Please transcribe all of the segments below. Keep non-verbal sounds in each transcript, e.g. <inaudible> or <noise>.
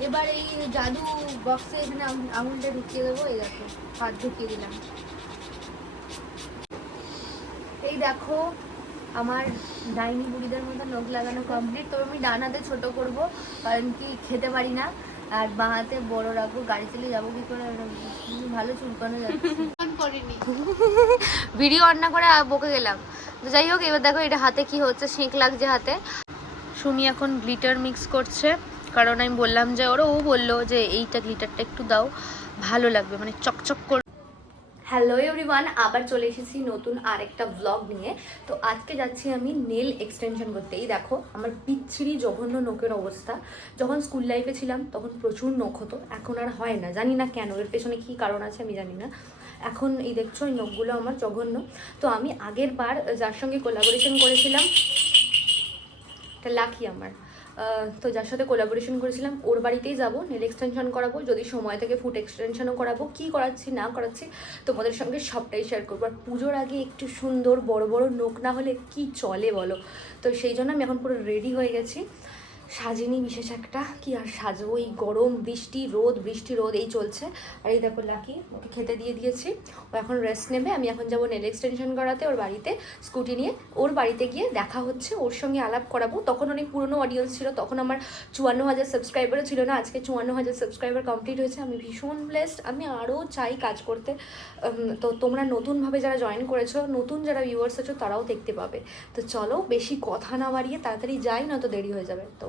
এবার এই জাদু বক্সে এখানে আঙুল- আঙুলটা ঢুকিয়ে দেবো এই দেখো হাত ঢুকিয়ে দিলাম। এই দেখো আমার ডাইনি বুড়িদের মতো নখ লাগানো কমপ্লিট তবে আমি ডানাতে ছোট করব কারণ কি খেতে পারি না। আর বাঁ হাতে বড় রাখব গাড়ি চালিয়ে যাব কি করে? ভালো চুলকানো যাচ্ছে। <laughs> ভিডিও অন না করে বকে গেলাম। তো যাই হোক এবার দেখো এটা হাতে কি হচ্ছে শিঁক লাগছে হাতে। সুমি এখন গ্লিটার মিক্স করছে। কারণ আমি বললাম যে ওরা ও বলল যে, এইটা গ্লিটারটা একটু দাও, ভালো লাগবে মানে চকচক করে হ্যালো এভরিওয়ান আবার চলে এসেছি নতুন আরেকটা ব্লগ নিয়ে। তো আজকে যাচ্ছি আমি নেল এক্সটেনশন করতে। এই দেখো, আমার বিচ্ছিরি জঘন্য নখের অবস্থা। যখন স্কুল লাইফে ছিলাম, তখন প্রচুর নখ হতো। এখন আর হয় না, জানি না কেন, এর পেছনে কী কারণ আছে আমি জানি না। এখন এই দেখছ, এই নখগুলো আমার জঘন্য। তো আমি আগের বার যার সঙ্গে কোলাবোরেশন করেছিলাম এটা লাকি আমার। তো যার সাথে কোলাবোরেশন করেছিলাম, ওর বাড়িতেই যাব নেল এক্সটেনশন করাবো, যদি সময় থেকে ফুট এক্সটেনশনও করাবো। কী করাচ্ছি, না করাচ্ছি, তোমাদের সঙ্গে সবটাই শেয়ার করব। আর পুজোর আগে একটু সুন্দর বড় বড় নোক না হলে কি চলে বলো? তো সেই জন্য আমি এখন পুরো রেডি হয়ে গেছি। সাজিনি বিশেষ একটা, কি আর সাজবো? এই গরম বৃষ্টি, রোদ বৃষ্টি, রোদ, এই চলছে। আর এই দেখো লাকি, ওকে খেতে দিয়ে দিয়েছি। ও এখন রেস্ট নেবে, আমি এখন যাব নেল এক্সটেনশন করাতে, ওর বাড়িতে স্কুটি নিয়ে। ওর বাড়িতে গিয়ে দেখা হচ্ছে, ওর সঙ্গে আলাপ করাবো। তখন অনেক পুরনো অডিয়েন্স ছিল, তখন আমার চুয়ান্ন হাজার সাবস্ক্রাইবারও ছিল না, আজকে চুয়ান্ন হাজার সাবস্ক্রাইবার কমপ্লিট হয়েছে। আমি ভীষণ ব্লেসড আমি আরও চাই কাজ করতে। তো তোমরা নতুনভাবে যারা জয়েন করেছ, নতুন যারা ভিউয়ার্স আছো, তারাও দেখতে পাবে। তো চলো, বেশি কথা না বাড়িয়ে তাড়াতাড়ি যাই না তো দেরি হয়ে যাবে। তো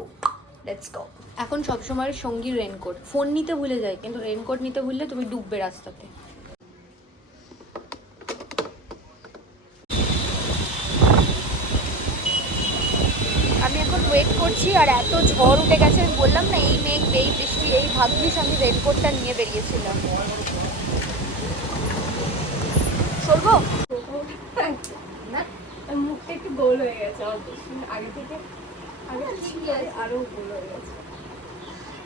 লেটস গো এখন সবসময়ের সঙ্গী রেনকোট ফোন নিতে ভুলে যায় কিন্তু রেনকোট নিতে ভুললে তুমি ডুববে রাস্তাতে। আমি এখন ওয়েট করছি আর এত ঝড় উঠে গেছে আমি বললাম না এই মেঘ এই বৃষ্টি এই ভাগ্যিস আমি রেনকোটটা নিয়ে বেরিয়েছিলাম সরবো না মুখটা একটু গোল হয়ে গেছে আগে থেকে।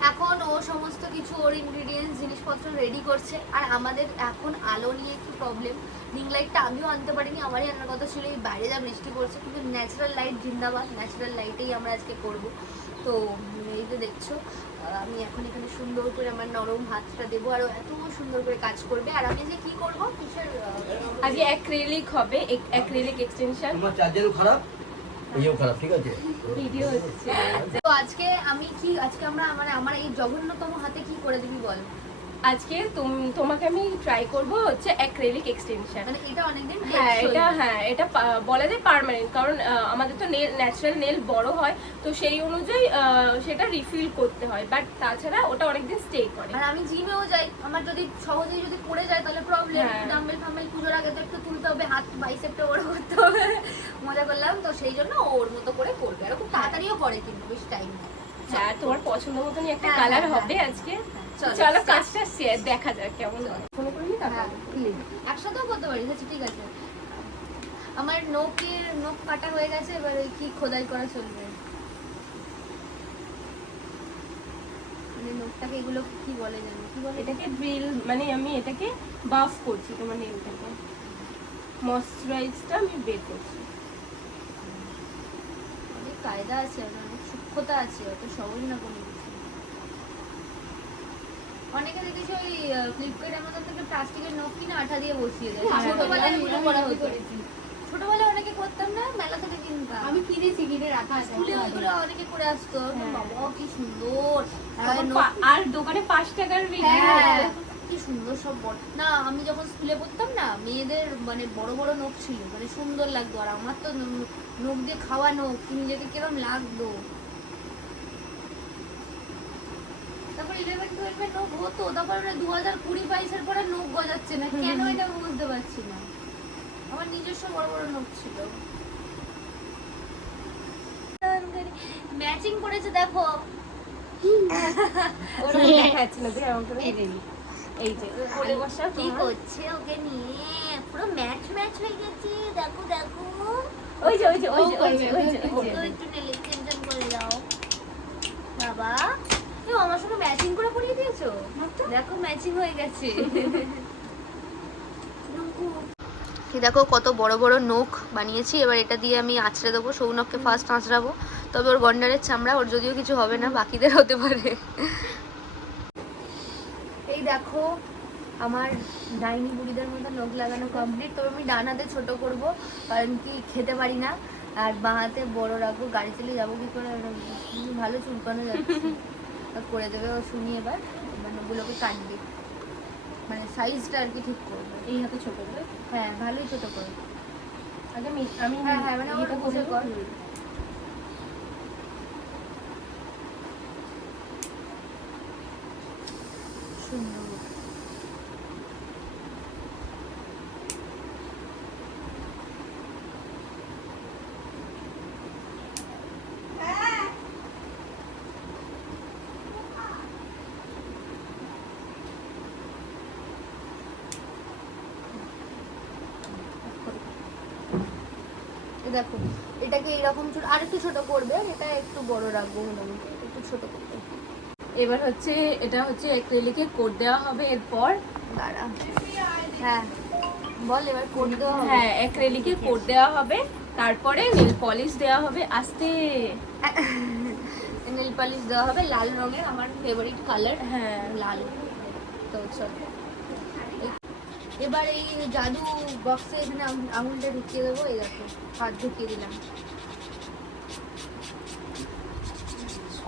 এখন ও সমস্ত কিছু ওর ইনগ্রিডিয়েন্টস জিনিসপত্র রেডি করছে। আর আমাদের এখন আলো নিয়ে একটু প্রবলেম রিং লাইটটা আমিও আনতে পারিনি আমারই আনার কথা ছিল এই বাইরে যা বৃষ্টি পড়ছে কিন্তু ন্যাচারাল লাইট জিন্দাবাদ ন্যাচারাল লাইটেই আমরা আজকে করব। তো এই যে দেখছ আমি এখন এখানে সুন্দর করে আমার নরম হাতটা দেবো আর এত সুন্দর করে কাজ করবে। আর আমি যে কি করব? কিসের আজকে অ্যাক্রিলিক হবে অ্যাক্রিলিক এক্সটেনশন তোমার চার্জারও খারাপ? তো আজকে আমি কি, আজকে আমরা মানে আমার এই জঘন্যতম হাতে কি করে দিবি বল? আজকে তুম- তোমাকে আমি ট্রাই করব হচ্ছে অ্যাক্রিলিক এক্সটেনশন মানে এটা অনেকদিন হ্যাঁ এটা হ্যাঁ এটা বলা যায় পার্মানেন্ট কারণ আমাদের তো নেল ন্যাচারাল নেল বড় হয় তো সেই অনুযায়ী সেটা রিফিল করতে হয় বাট তাছাড়া ওটা অনেকদিন স্টে করে। আর আমি জিমেও যাই আমার যদি সহজেই যদি পড়ে যায় তাহলে প্রবলেম হ্যাঁ। ডাম্বেল ফাম্বেল পুজোর আগে তো একটু তুলতে হবে হাত বাইসেপটা বড় করতে হবে। মজা করলাম তো সেই জন্য ওর মতো করে করবে। আর খুব তাড়াতাড়িও করে কিন্তু বেশ টাইম হ্যাঁ তোমার পছন্দ মতনই একটা হ্যাঁ, কালার হ্যাঁ, হবে হ্যাঁ। আজকে। চলো, চলো কাজটা শেয়ার দেখা যাক কেমন হয়। ফোনে হ্যাঁ একসাথেও করতে পারিস আচ্ছা ঠিক আছে। আমার নখের নখ কাটা হয়ে গেছে এবার ওই কি খোদাই করা চলবে? মানে নখটাকে এগুলো কি বলে জানি কি বলে? এটাকে ড্রিল মানে আমি এটাকে বাফ করছি তোমার নেলটাকে ময়শ্চারাইজটা আমি বের করছি। অনেক কায়দা আছে ওর সূক্ষ্মতা আছে অত সহজ না কোনো কিছু? অনেকে দেখেছি ওই ফ্লিপকার্ট আমাদের থেকে প্লাস্টিকের নখ কিনে আঠা দিয়ে বসিয়ে দেয়। হ্যাঁ, ছোটবেলায় এগুলো করা হতো। ছোটবেলায় অনেকে করতাম না মেলা থেকে কিনতাম। আমি কিনেছি কিনে রাখা স্কুলে ওইগুলো অনেকে করে আসতো হ্যাঁ। বাবা কি সুন্দর। আর পা- আর দোকানে পাঁচ টাকার হ্যাঁ। কি সুন্দর সব বড় না আমি যখন স্কুলে পড়তাম না মেয়েদের মানে বড় বড় নখ ছিল। মানে সুন্দর লাগতো। আর আমার তো নখ দিয়ে খাওয়া নখ তুমি যেতে কিরম লাগতো তারপর ইলেভেন টুয়েলভের নখ হতো তারপর দু হাজার কুড়ি বাইশের পরে নখ গজাচ্ছে না। কেন এটা আমি বুঝতে পারছি না। আমার নিজস্ব বড় বড় নখ ছিল। ম্যাচিং করেছে দেখো। ওরকম দেখাচ্ছে না, তুই এরকম করে হেঁটে নি। এই যে কোলে বসা কি করছে ওকে নিয়ে? পুরো ম্যাচ ম্যাচ হয়ে গেছে দেখো দেখো। ওই যে ওই যে ওই যে ওই যে ওই যে ওই তো যে। একটু নেল করে দাও। বাবা। আমার সঙ্গে ম্যাচিং করে পরিয়ে দিয়েছ? দেখো ম্যাচিং হয়ে গেছে। দেখো কত বড় বড় নখ বানিয়েছি। এবার এটা দিয়ে আমি আঁচড়ে দেবো সৌনককে ফার্স্ট আঁচড়াবো। তবে ওর গন্ডারের চামড়া ওর যদিও কিছু হবে না বাকিদের হতে পারে। এই দেখো আমার ডাইনি বুড়িদের মতো নখ লাগানো কমপ্লিট তবে আমি ডান হাতে ছোট করব কারণ কি খেতে পারি না। আর বাঁ হাতে বড় রাখব গাড়ি চালিয়ে যাব কি করে? ভালো চুলকানো যাচ্ছে। করে দেবে ও শুনি এবার মানে ওগুলোকে কাটবে। মানে সাইজটা আর কি ঠিক করবে। এই হাতে ছোট করে? হ্যাঁ ভালোই ছোট করে। আগে আমি আমি হ্যাঁ, হ্যাঁ, মানে এটা ওটা কর। সুন্দর এই দেখো এটাকে এরকম ছোট আর একটু ছোট করবে আর এটা একটু বড় রাখব মোটামুটি একটু ছোট করবে এবার হচ্ছে এটা হচ্ছে অ্যাক্রিলিকে কোট দেওয়া হবে এরপর। দাঁড়া হ্যাঁ বল এবার করে দেওয়া হবে। হ্যাঁ অ্যাক্রিলিকে কোট দেওয়া হবে তারপরে নেল পলিশ দেওয়া হবে আস্তে। <laughs> নেল পালিশ দেওয়া হবে লাল রঙের আমার ফেভারিট কালার হ্যাঁ। লাল। তো চল। এবার এই জাদু বক্সে এখানে আঙুলটা ঢুকিয়ে দেবো এই দেখো হাত ঢুকিয়ে দিলাম।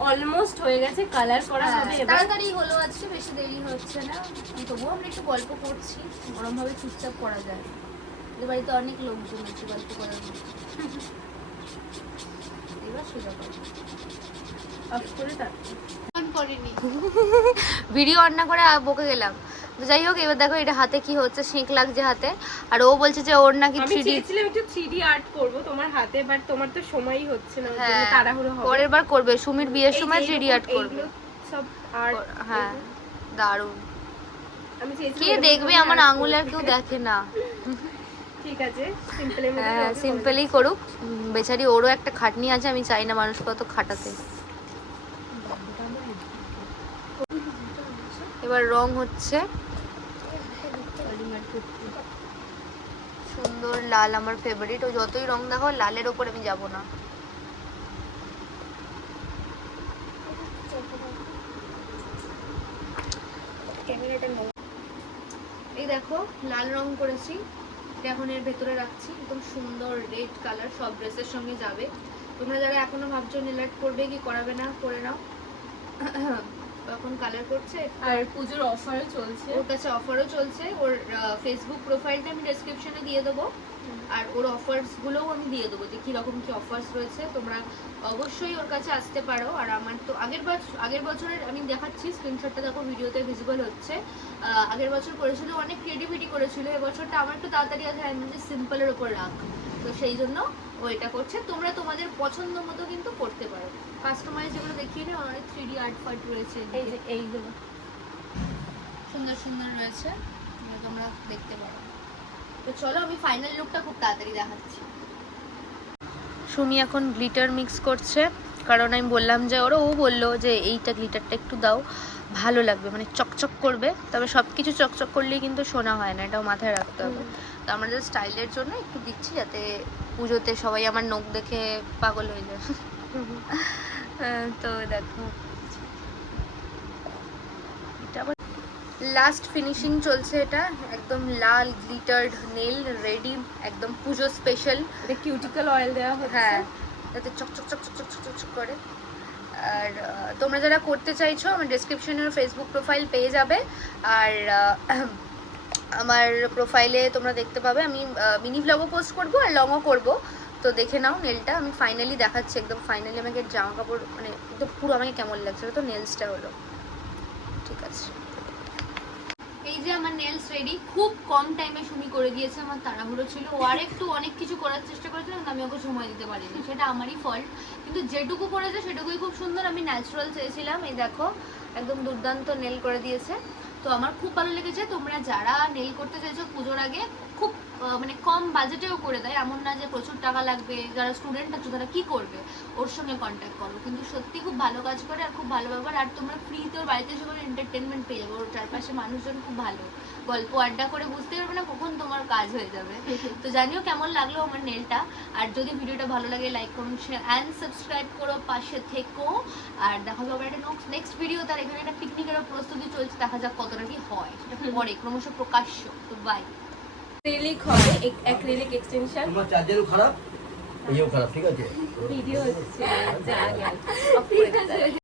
অলমোস্ট হয়ে গেছে কালার করা হ্যাঁ, হবে তাড়াতাড়ি হলো আজকে বেশি দেরি হচ্ছে না। তবুও আমরা একটু গল্প করছি ওরম ভাবে চুপচাপ করা যায়। এদের বাড়িতে অনেক লোকজন আছে গল্প করার। এবার সোজা করো অফ করে তার ভিডিও অন না করে বকে গেলাম। তো যাই হোক এবার দেখো এটা হাতে কি হচ্ছে শিঁক লাগছে হাতে। আর ও বলছে যে ওর নাকি আমি থ্রি ডি একটু 3D আর্ট করব তোমার হাতে বাট তোমার তো সময়ই হচ্ছে না হ্যাঁ তাড়াহুড়ো হবে। পরের বার করবে সুমির বিয়ের সময় থ্রি ডি আর্ট করবে। সব আর্ট হ্যাঁ দারুণ। কে দেখবে আমার আঙুল আর কেউ দেখে না। ঠিক আছে হ্যাঁ সিম্পলি করুক। বেচারি ওরও একটা খাটনি আছে আমি চাই না মানুষ কত খাটাতে। এবার রং হচ্ছে। সুন্দর লাল আমার ফেভারিট ও যতই রং দেখো লালের ওপর আমি যাব না। এই দেখো, লাল রং করেছি। এখন এর ভেতরে রাখছি। একদম সুন্দর রেড কালার সব ড্রেসের সঙ্গে যাবে। তোমরা যারা এখনও ভাবছ নীলাট করবে কি করাবে না, করে নাও। এখন কালার করছে। আর পুজোর অফারও চলছে। ওর কাছে অফারও চলছে। ওর ফেসবুক প্রোফাইলটা আমি ডেসক্রিপশনে দিয়ে দেবো। আর ওর অফার্সগুলোও আমি দিয়ে দেবো যে কীরকম কী অফার্স রয়েছে। তোমরা অবশ্যই ওর কাছে আসতে পারো। আর আমার তো আগের বছর আগের বছরের আমি দেখাচ্ছি স্ক্রিনশটটা দেখো ভিডিওতে ভিজিবল হচ্ছে। আগের বছর করেছিল অনেক ক্রিয়েটিভিটি করেছিল। এবছরটা আমার একটু তাড়াতাড়ি আছে আমি সিম্পলের ওপর রাখ। তো সেই জন্য ও এটা করছে। তোমরা তোমাদের পছন্দ মতো কিন্তু করতে পারো। কাস্টমাইজ যেগুলো দেখিয়ে নিও অনেক থ্রি ডি আর্ট ফার্ট রয়েছে এই যে এইগুলো। সুন্দর সুন্দর রয়েছে। তোমরা দেখতে পারো। তো চলো আমি ফাইনাল লুকটা খুব তাড়াতাড়ি দেখাচ্ছি। সুমি এখন গ্লিটার মিক্স করছে। কারণ আমি বললাম যে ওরা ও বলল যে এইটা গ্লিটারটা একটু দাও। ভালো লাগবে মানে চকচক করবে তবে সব কিছু চকচক করলেই কিন্তু শোনা হয় না এটাও মাথায় রাখতে হবে। তো আমরা জাস্ট স্টাইলের জন্য একটু দিচ্ছি যাতে পুজোতে সবাই আমার নখ দেখে পাগল হয়ে যায়। <laughs> তো দেখো। লাস্ট ফিনিশিং চলছে এটা একদম লাল গ্লিটার্ড নেল রেডি একদম পুজো স্পেশাল এটা কিউটিক্যাল অয়েল দেওয়া হচ্ছে। হ্যাঁ যাতে চকচক চকচক চকচক চকচক করে। আর তোমরা যারা করতে চাইছো, আমার ডেসক্রিপশনের ফেসবুক প্রোফাইল পেয়ে যাবে। আর আমার প্রোফাইলে তোমরা দেখতে পাবে, আমি মিনি ব্লগও পোস্ট করব আর লংও করব। তো দেখে নাও নেলটা আমি ফাইনালি দেখাচ্ছি, একদম ফাইনালি আমাকে জামা কাপড় মানে একদম পুরো আমাকে কেমন লাগছে তো নেলসটা হলো। ঠিক আছে। এই যে আমার নেলস রেডি খুব কম টাইমে সুমি করে দিয়েছে, আমার তাড়াহুড়ো ছিল। ও আর একটু অনেক কিছু করার চেষ্টা করেছিল, কিন্তু আমি ওকে সময় দিতে পারিনি। সেটা আমারই ফল্ট কিন্তু যেটুকু করেছে, সেটুকুই খুব সুন্দর। আমি ন্যাচারাল চেয়েছিলাম। এই দেখো, একদম দুর্দান্ত নেল করে দিয়েছে। তো আমার খুব ভালো লেগেছে। তোমরা যারা নেল করতে চাইছো পুজোর আগে, খুব মানে কম বাজেটেও করে দেয় এমন না যে প্রচুর টাকা লাগবে, যারা স্টুডেন্ট আছো তারা কী করবে? ওর সঙ্গে কন্ট্যাক্ট করো। কিন্তু সত্যি খুব ভালো কাজ করে আর খুব ভালো ব্যাপার আর তোমরা ফ্রিতে ওর বাড়িতে এসে কোনো এন্টারটেনমেন্ট পেয়ে যাবে। ওর চারপাশে মানুষজন খুব ভালো। গল্প আড্ডা করে বুঝতে পারবে না কখন তোমার কাজ হয়ে যাবে। তো জানিও কেমন লাগল আমার নেলটা। আর যদি ভিডিওটা ভালো লাগে লাইক করুন শেয়ার অ্যান্ড সাবস্ক্রাইব করো পাশে থেকো। আর দেখা যাবে একটা নেক্সট ভিডিও তার এখানে একটা পিকনিকের প্রস্তুতি চলছে দেখা যাক কতটা কি হয়। সেটা পরে ক্রমশ প্রকাশ্য। তো বাই অ্যাক্রিলিক হয় অ্যাক্রিলিক এক্সটেনশন তোমার চার্জারও খারাপ? হ্যাঁ। ইয়েও খারাপ ঠিক আছে। ভিডিও হচ্ছে হ্যাঁ। যা গেল <laughs>